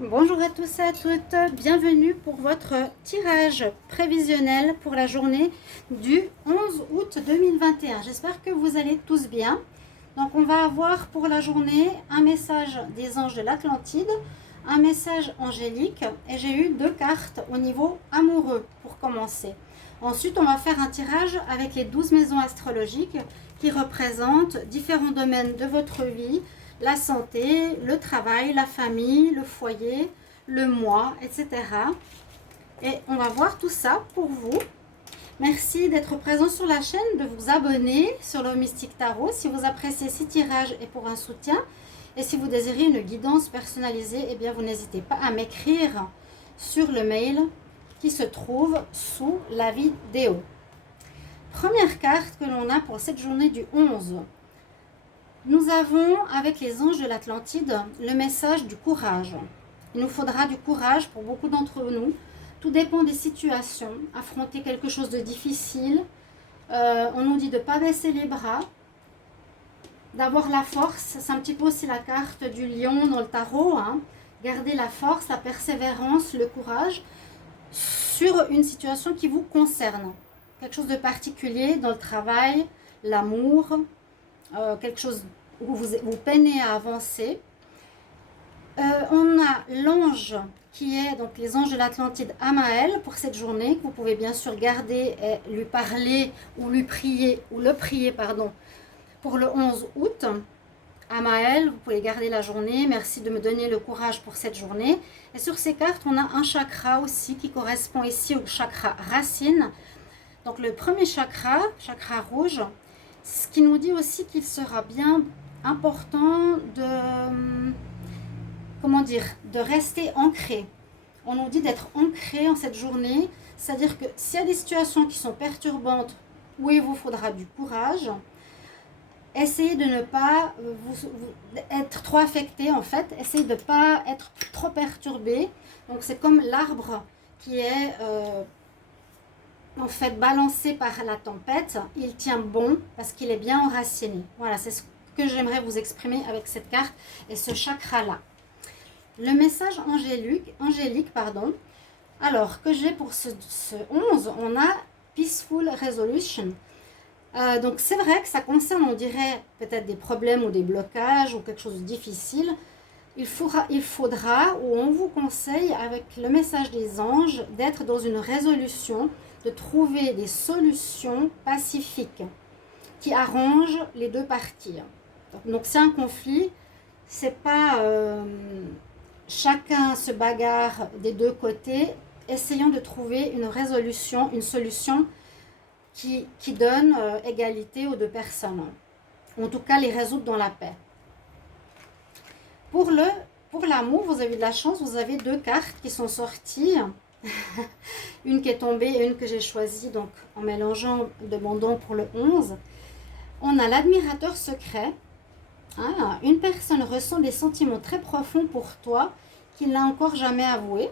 Bonjour à tous et à toutes, bienvenue pour votre tirage prévisionnel pour la journée du 11 août 2021. J'espère que vous allez tous bien. Donc on va avoir pour la journée un message des anges de l'Atlantide, un message angélique et j'ai eu deux cartes au niveau amoureux pour commencer. Ensuite on va faire un tirage avec les 12 maisons astrologiques qui représentent différents domaines de votre vie, la santé, le travail, la famille, le foyer, le mois, etc. Et on va voir tout ça pour vous. Merci d'être présent sur la chaîne, de vous abonner sur le Mystique Tarot si vous appréciez ces tirages et pour un soutien. Et si vous désirez une guidance personnalisée, eh bien vous n'hésitez pas à m'écrire sur le mail qui se trouve sous la vidéo. Première carte que l'on a pour cette journée du 11. Nous avons, avec les anges de l'Atlantide, le message du courage. Il nous faudra du courage pour beaucoup d'entre nous. Tout dépend des situations. Affronter quelque chose de difficile. On nous dit de ne pas baisser les bras, d'avoir la force. C'est un petit peu aussi la carte du lion dans le tarot. Garder la force, la persévérance, le courage sur une situation qui vous concerne. Quelque chose de particulier dans le travail, l'amour, quelque chose où vous peinez à avancer. On a l'ange qui est donc les anges de l'Atlantide Amaël pour cette journée, que vous pouvez bien sûr garder et lui parler ou lui prier, ou le prier, pardon, pour le 11 août. Amaël, vous pouvez garder la journée. Merci de me donner le courage pour cette journée. Et sur ces cartes, on a un chakra aussi qui correspond ici au chakra racine. Donc le premier chakra, chakra rouge, ce qui nous dit aussi qu'il sera bien important de rester ancré. On nous dit d'être ancré en cette journée, c'est-à-dire que s'il y a des situations qui sont perturbantes où il vous faudra du courage, essayez de ne pas être trop affecté en fait, essayez de ne pas être trop perturbé. Donc c'est comme l'arbre qui est en fait balancé par la tempête, il tient bon parce qu'il est bien enraciné. Voilà, c'est ce que j'aimerais vous exprimer avec cette carte et ce chakra-là. Le message angélique, alors que j'ai pour ce 11, on a Peaceful Resolution. Donc c'est vrai que ça concerne, on dirait, peut-être des problèmes ou des blocages ou quelque chose de difficile. Il faudra, ou on vous conseille, avec le message des anges, d'être dans une résolution, de trouver des solutions pacifiques qui arrangent les deux parties. Donc c'est un conflit, c'est pas chacun se bagarre des deux côtés. Essayons de trouver une résolution, une solution qui donne égalité aux deux personnes. En tout cas, les résoudre dans la paix. Pour l'amour, vous avez de la chance, vous avez deux cartes qui sont sorties. Une qui est tombée et une que j'ai choisie, donc en mélangeant, demandant pour le 11. On a l'admirateur secret. Une personne ressent des sentiments très profonds pour toi qu'il n'a encore jamais avoué.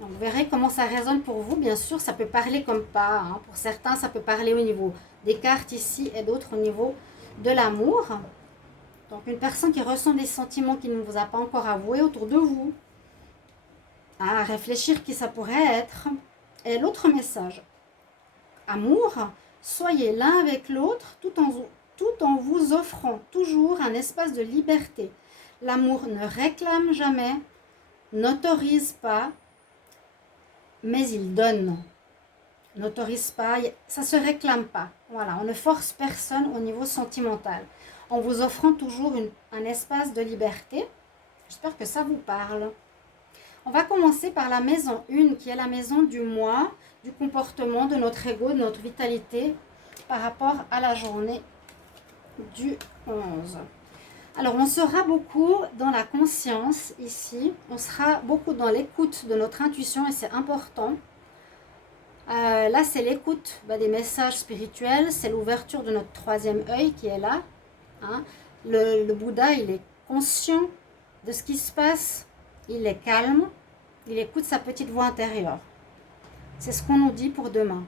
Donc, vous verrez comment ça résonne pour vous. Bien sûr, ça peut parler comme pas. Pour certains, ça peut parler au niveau des cartes ici et d'autres au niveau de l'amour. Donc, une personne qui ressent des sentiments qu'il ne vous a pas encore avoués autour de vous. À réfléchir qui ça pourrait être. Et l'autre message. Amour, soyez l'un avec l'autre tout en vous offrant toujours un espace de liberté. L'amour ne réclame jamais, n'autorise pas, mais il donne. N'autorise pas, ça ne se réclame pas. Voilà, on ne force personne au niveau sentimental. En vous offrant toujours un espace de liberté. J'espère que ça vous parle. On va commencer par la maison 1, qui est la maison du moi, du comportement, de notre ego, de notre vitalité par rapport à la journée du 11. Alors, on sera beaucoup dans la conscience ici, on sera beaucoup dans l'écoute de notre intuition et c'est important. Là, c'est l'écoute des messages spirituels, c'est l'ouverture de notre troisième œil qui est là. Le Bouddha, il est conscient de ce qui se passe, il est calme, il écoute sa petite voix intérieure. C'est ce qu'on nous dit pour demain.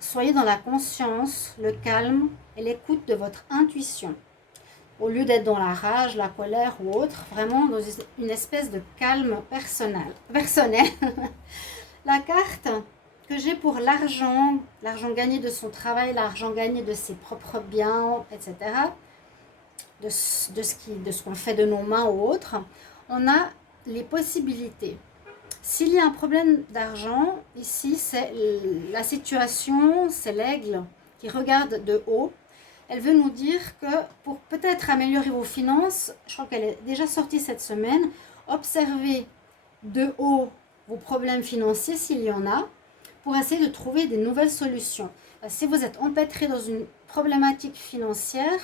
Soyez dans la conscience, le calme et l'écoute de votre intuition. au lieu d'être dans la rage, la colère ou autre, vraiment dans une espèce de calme personnel. La carte que j'ai pour l'argent, l'argent gagné de son travail, l'argent gagné de ses propres biens, etc., de ce qu'on fait de nos mains ou autre, on a les possibilités. S'il y a un problème d'argent, ici, c'est la situation, c'est l'aigle qui regarde de haut. Elle veut nous dire que pour peut-être améliorer vos finances, je crois qu'elle est déjà sortie cette semaine, observez de haut vos problèmes financiers s'il y en a, pour essayer de trouver des nouvelles solutions. Si vous êtes empêtré dans une problématique financière,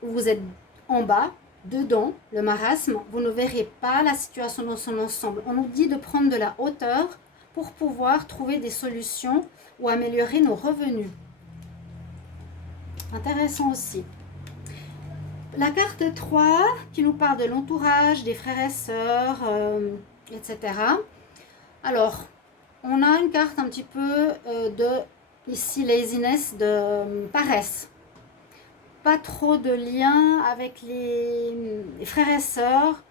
vous êtes en bas, dedans, le marasme, vous ne verrez pas la situation dans son ensemble. On nous dit de prendre de la hauteur pour pouvoir trouver des solutions ou améliorer nos revenus. Intéressant aussi. La carte 3 qui nous parle de l'entourage, des frères et sœurs, etc. Alors, on a une carte un petit peu de, ici, laziness, de paresse. Pas trop de lien avec les frères et sœurs.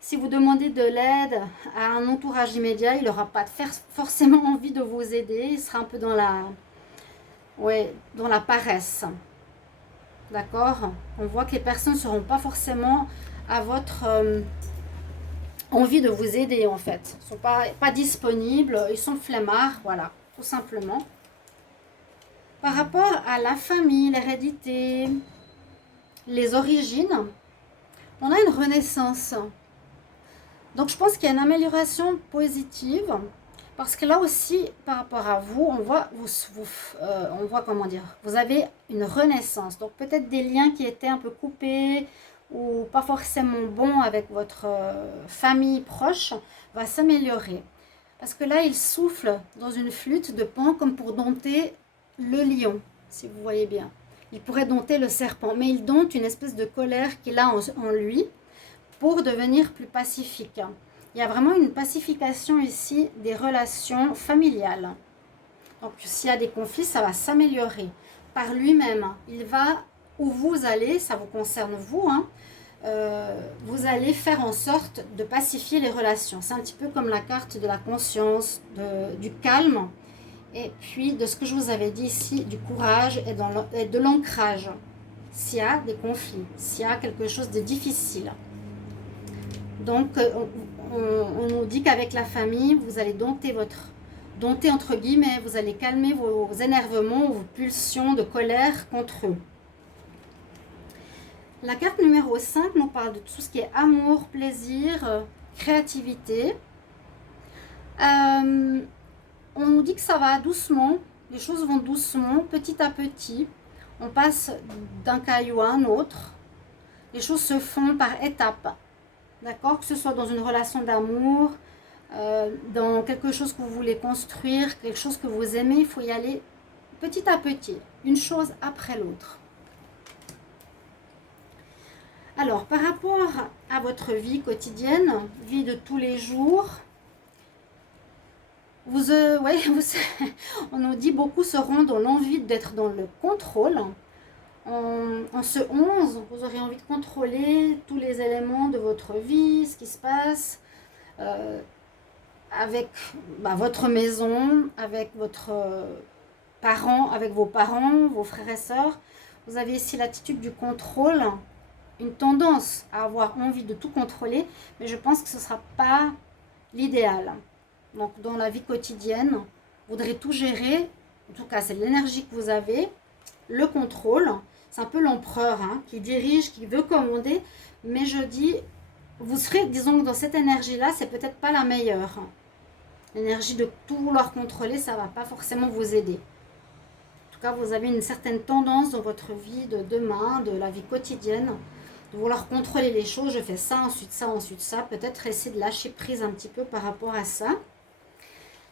Si vous demandez de l'aide à un entourage immédiat, il n'aura pas forcément envie de vous aider. Il sera un peu dans la paresse. D'accord? On voit que les personnes ne seront pas forcément à votre envie de vous aider en fait. Ils ne sont pas disponibles, ils sont flemmards, voilà, tout simplement. Par rapport à la famille, l'hérédité, les origines, on a une renaissance. Donc je pense qu'il y a une amélioration positive. Parce que là aussi, par rapport à vous, on voit comment dire, vous avez une renaissance. Donc peut-être des liens qui étaient un peu coupés ou pas forcément bons avec votre famille proche va s'améliorer. Parce que là, il souffle dans une flûte de pan comme pour dompter le lion, si vous voyez bien. Il pourrait dompter le serpent, mais il dompte une espèce de colère qu'il a en lui pour devenir plus pacifique. Il y a vraiment une pacification ici des relations familiales. Donc s'il y a des conflits, ça va s'améliorer par lui-même. Il va où vous allez, ça vous concerne vous, vous allez faire en sorte de pacifier les relations. C'est un petit peu comme la carte de la conscience, du calme, et puis de ce que je vous avais dit ici, du courage et de l'ancrage. S'il y a des conflits, s'il y a quelque chose de difficile. Donc, on nous dit qu'avec la famille, vous allez dompter entre guillemets, vous allez calmer vos énervements, vos pulsions de colère contre eux. La carte numéro 5 nous parle de tout ce qui est amour, plaisir, créativité. On nous dit que ça va doucement, les choses vont doucement, petit à petit. On passe d'un caillou à un autre. Les choses se font par étapes. D'accord? Que ce soit dans une relation d'amour, dans quelque chose que vous voulez construire, quelque chose que vous aimez, il faut y aller petit à petit, une chose après l'autre. Alors, par rapport à votre vie quotidienne, vie de tous les jours, on nous dit beaucoup seront dans l'envie d'être dans le contrôle. En ce 11, vous aurez envie de contrôler tous les éléments de votre vie, ce qui se passe avec votre maison, avec avec vos parents, vos frères et sœurs. Vous avez ici l'attitude du contrôle, une tendance à avoir envie de tout contrôler, mais je pense que ce ne sera pas l'idéal. Donc dans la vie quotidienne, vous voudrez tout gérer, en tout cas c'est l'énergie que vous avez, le contrôle. C'est un peu l'empereur qui dirige, qui veut commander. Mais je dis, vous serez, disons que dans cette énergie-là, c'est peut-être pas la meilleure. L'énergie de tout vouloir contrôler, ça ne va pas forcément vous aider. En tout cas, vous avez une certaine tendance dans votre vie de demain, de la vie quotidienne, de vouloir contrôler les choses. Je fais ça, ensuite ça, ensuite ça. Peut-être essayer de lâcher prise un petit peu par rapport à ça.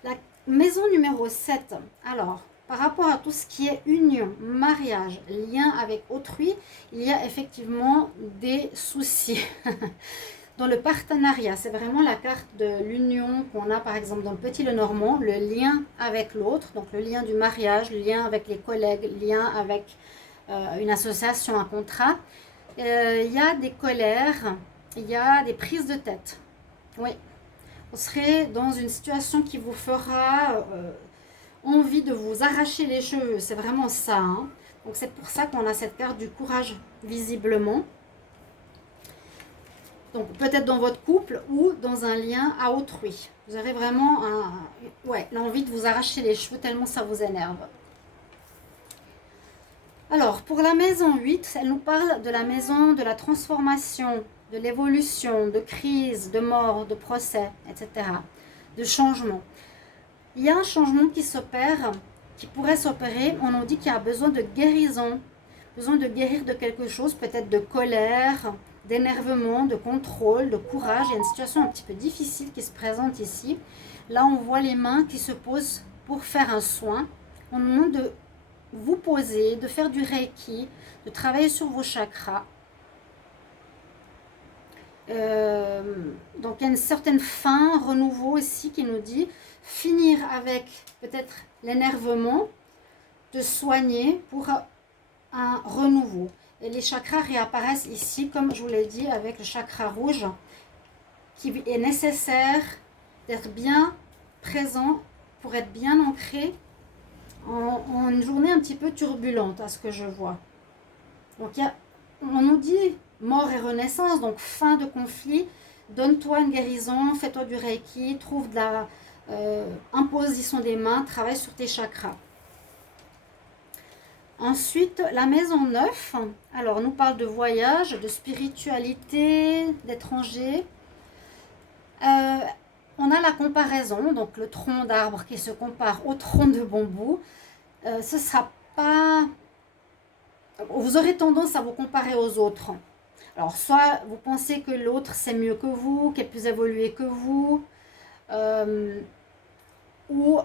La maison numéro 7. Alors, par rapport à tout ce qui est union, mariage, lien avec autrui, il y a effectivement des soucis. Dans le partenariat, c'est vraiment la carte de l'union qu'on a par exemple dans le Petit Lenormand, le lien avec l'autre, donc le lien du mariage, le lien avec les collègues, le lien avec une association, un contrat. Il y a des colères, il y a des prises de tête. Oui, vous serez dans une situation qui vous fera envie de vous arracher les cheveux. C'est vraiment ça, hein. Donc c'est pour ça qu'on a cette carte du courage, visiblement. Donc peut-être dans votre couple ou dans un lien à autrui. Vous aurez vraiment l'envie de vous arracher les cheveux tellement ça vous énerve. Alors, pour la maison 8, elle nous parle de la maison de la transformation, de l'évolution, de crise, de mort, de procès, etc. De changement. Il y a un changement qui s'opère, qui pourrait s'opérer. On nous dit qu'il y a besoin de guérison, besoin de guérir de quelque chose, peut-être de colère, d'énervement, de contrôle, de courage. Il y a une situation un petit peu difficile qui se présente ici. Là, on voit les mains qui se posent pour faire un soin. On nous demande de vous poser, de faire du reiki, de travailler sur vos chakras. Donc il y a une certaine fin, renouveau ici qui nous dit finir avec peut-être l'énervement, de soigner pour un renouveau. Et les chakras réapparaissent ici, comme je vous l'ai dit, avec le chakra rouge, qui est nécessaire d'être bien présent pour être bien ancré en une journée un petit peu turbulente, à ce que je vois. Donc on nous dit mort et renaissance, donc fin de conflit, donne-toi une guérison, fais-toi du reiki, trouve de la imposition des mains, travaille sur tes chakras. Ensuite, la maison 9, alors nous parle de voyage, de spiritualité, d'étranger. On a la comparaison, donc le tronc d'arbre qui se compare au tronc de bambou. Ce sera pas... Vous aurez tendance à vous comparer aux autres. Alors, soit vous pensez que l'autre c'est mieux que vous, qu'elle est plus évoluée que vous, ou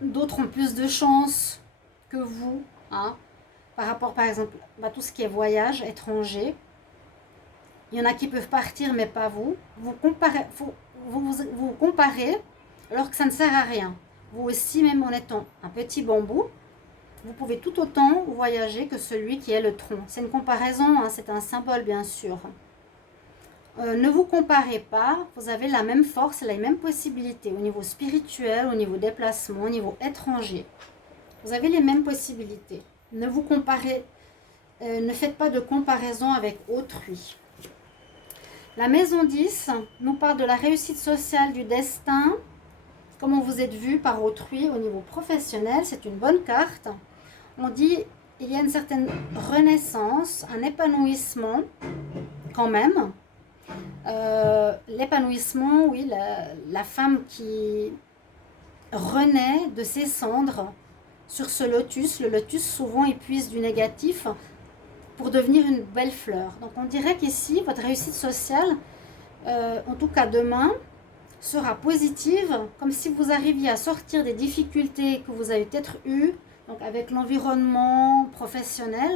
d'autres ont plus de chance que vous, hein, par rapport par exemple à tout ce qui est voyage, étranger. Il y en a qui peuvent partir mais pas vous. Vous comparez alors que ça ne sert à rien. Vous aussi, même en étant un petit bambou, vous pouvez tout autant voyager que celui qui est le tronc. C'est une comparaison, hein, c'est un symbole bien sûr. Ne vous comparez pas, vous avez la même force, les mêmes possibilités au niveau spirituel, au niveau déplacement, au niveau étranger. Vous avez les mêmes possibilités. Ne vous comparez, ne faites pas de comparaison avec autrui. La maison 10 nous parle de la réussite sociale, du destin, comment vous êtes vu par autrui au niveau professionnel. C'est une bonne carte. On dit il y a une certaine renaissance, un épanouissement quand même. L'épanouissement, oui, la femme qui renaît de ses cendres sur ce lotus. Le lotus souvent épuise du négatif pour devenir une belle fleur. Donc on dirait qu'ici, votre réussite sociale, en tout cas demain, sera positive, comme si vous arriviez à sortir des difficultés que vous avez peut-être eues, donc avec l'environnement professionnel,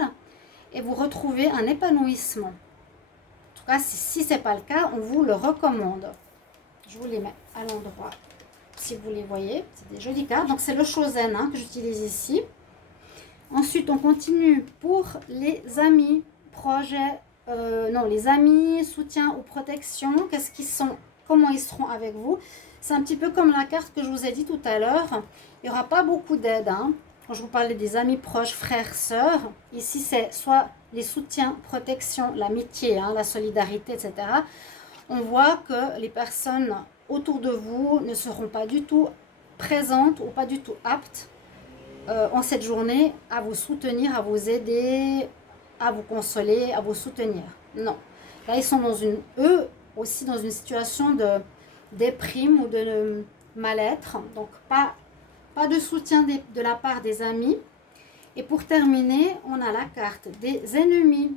et vous retrouvez un épanouissement. En tout cas, si ce n'est pas le cas, on vous le recommande. Je vous les mets à l'endroit, si vous les voyez. C'est des jolies cartes. Donc c'est le Chosen, hein, que j'utilise ici. Ensuite, on continue pour les amis, projets, les amis, soutien ou protection. Comment ils seront avec vous? C'est un petit peu comme la carte que je vous ai dit tout à l'heure. Il n'y aura pas beaucoup d'aide, hein. Quand je vous parlais des amis proches, frères, sœurs, ici c'est soit les soutiens, protection, l'amitié, hein, la solidarité, etc. On voit que les personnes autour de vous ne seront pas du tout présentes ou pas du tout aptes en cette journée à vous soutenir, à vous aider, à vous consoler, à vous soutenir. Non. Là, ils sont eux aussi dans une situation de déprime ou de mal-être. Donc, pas de soutien de la part des amis. Et pour terminer, on a la carte des ennemis,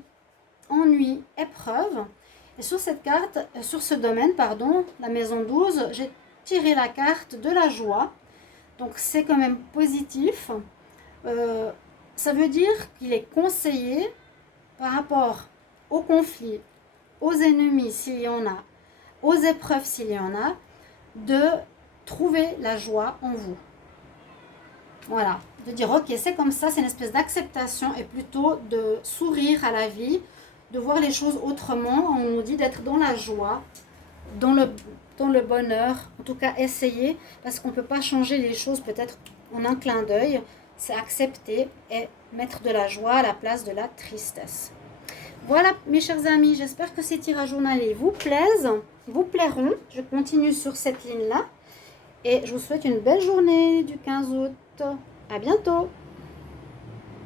ennuis, épreuves. Et sur cette carte, sur ce domaine, pardon, la maison 12, j'ai tiré la carte de la joie. Donc c'est quand même positif. Ça veut dire qu'il est conseillé par rapport aux conflits, aux ennemis s'il y en a, aux épreuves s'il y en a, de trouver la joie en vous. Voilà, de dire ok, c'est comme ça, c'est une espèce d'acceptation et plutôt de sourire à la vie, de voir les choses autrement. On nous dit d'être dans la joie, dans le bonheur. En tout cas, essayer, parce qu'on ne peut pas changer les choses peut-être en un clin d'œil. C'est accepter et mettre de la joie à la place de la tristesse. Voilà mes chers amis, j'espère que ces tirages journaliers vous plaisent, vous plairont. Je continue sur cette ligne-là et je vous souhaite une belle journée du 15 août. À bientôt!